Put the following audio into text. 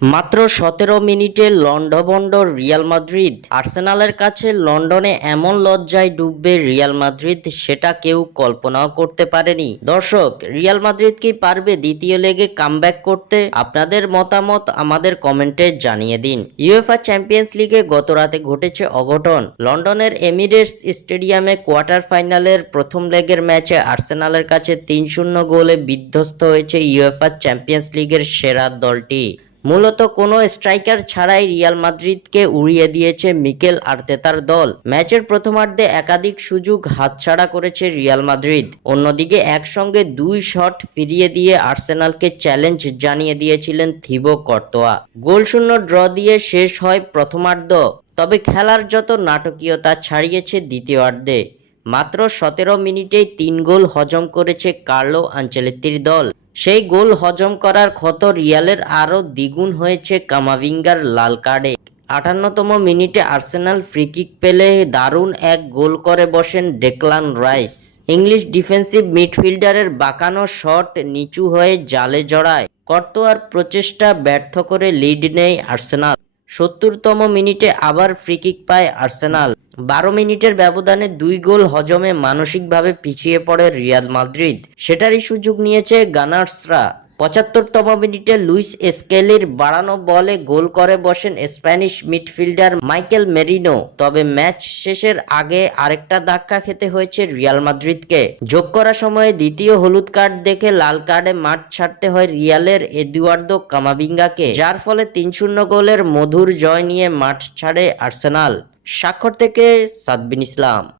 মাত্র সতেরো মিনিটে লন্ডভন্ড রিয়াল মাদ্রিদ। আর্সেনালের কাছে লন্ডনে এমন লজ্জায় ডুববে রিয়াল মাদ্রিদ, সেটা কেউ কল্পনাও করতে পারেনি। দর্শক, রিয়াল মাদ্রিদ কি পারবে দ্বিতীয় লেগে কামব্যাক করতে? আপনাদের মতামত আমাদের কমেন্টে জানিয়ে দিন। ইউএফআ চ্যাম্পিয়ন্স লিগে গত রাতে ঘটেছে অঘটন। লন্ডনের এমিরেটস স্টেডিয়ামে কোয়ার্টার ফাইনালের প্রথম লেগের ম্যাচে আর্সেনালের কাছে তিন শূন্য গোলে বিধ্বস্ত হয়েছে ইউএফআ চ্যাম্পিয়ন্স লিগের সেরা দলটি। মূলত কোনো স্ট্রাইকার ছাড়াই রিয়াল মাদ্রিদকে উড়িয়ে দিয়েছে মিকেল আর্তেতার দল। ম্যাচের প্রথমার্ধে একাধিক সুযোগ হাতছাড়া করেছে রিয়াল মাদ্রিদ। অন্যদিকে একসঙ্গে দুই শট ফিরিয়ে দিয়ে আর্সেনালকে চ্যালেঞ্জ জানিয়ে দিয়েছিলেন থিবো কর্তোয়া। গোলশূন্য ড্র দিয়ে শেষ হয় প্রথমার্ধ। তবে খেলার যত নাটকীয়তা ছাড়িয়েছে দ্বিতীয়ার্ধে। মাত্র সতেরো মিনিটেই তিন গোল হজম করেছে কার্লো আঞ্চেলেত্তির দল। সেই গোল হজম করার ক্ষত রিয়ালের আরও দ্বিগুণ হয়েছে কামাভিঙ্গার লাল কার্ডে আটান্নতম মিনিটে আর্সেনাল ফ্রিকিক পেলে দারুণ এক গোল করে বসেন ডেকলান রাইস। ইংলিশ ডিফেন্সিভ মিডফিল্ডারের বাঁকানো শট নিচু হয়ে জালে জড়ায়। কর্তোয়ার প্রচেষ্টা ব্যর্থ করে লিড নেয় আর্সেনাল। সত্তরতম মিনিটে আবার ফ্রিকিক পায় আর্সেনাল। বারো মিনিটের ব্যবধানে দুই গোল হজমে মানসিকভাবে পিছিয়ে পড়ে রিয়াল মাদ্রিদ। সেটারই সুযোগ নিয়েছে গানার্সরা। পঁচাত্তরতম মিনিটে লুইস এসকেলির বাড়ানো বলে গোল করে বসেন স্প্যানিশ মিডফিল্ডার মাইকেল মেরিনো। তবে ম্যাচ শেষের আগে আরেকটা ধাক্কা খেতে হয়েছে রিয়াল মাদ্রিদকে। যোগ করা সময়ে দ্বিতীয় হলুদ কার্ড দেখে লাল কার্ডে মাঠ ছাড়তে হয় রিয়ালের এদুয়ার্দো কামাবিঙ্গাকে, যার ফলে তিন শূন্য গোলের মধুর জয় নিয়ে মাঠ ছাড়ে আর্সেনাল। স্বাক্ষর থেকে সাদবিন ইসলাম।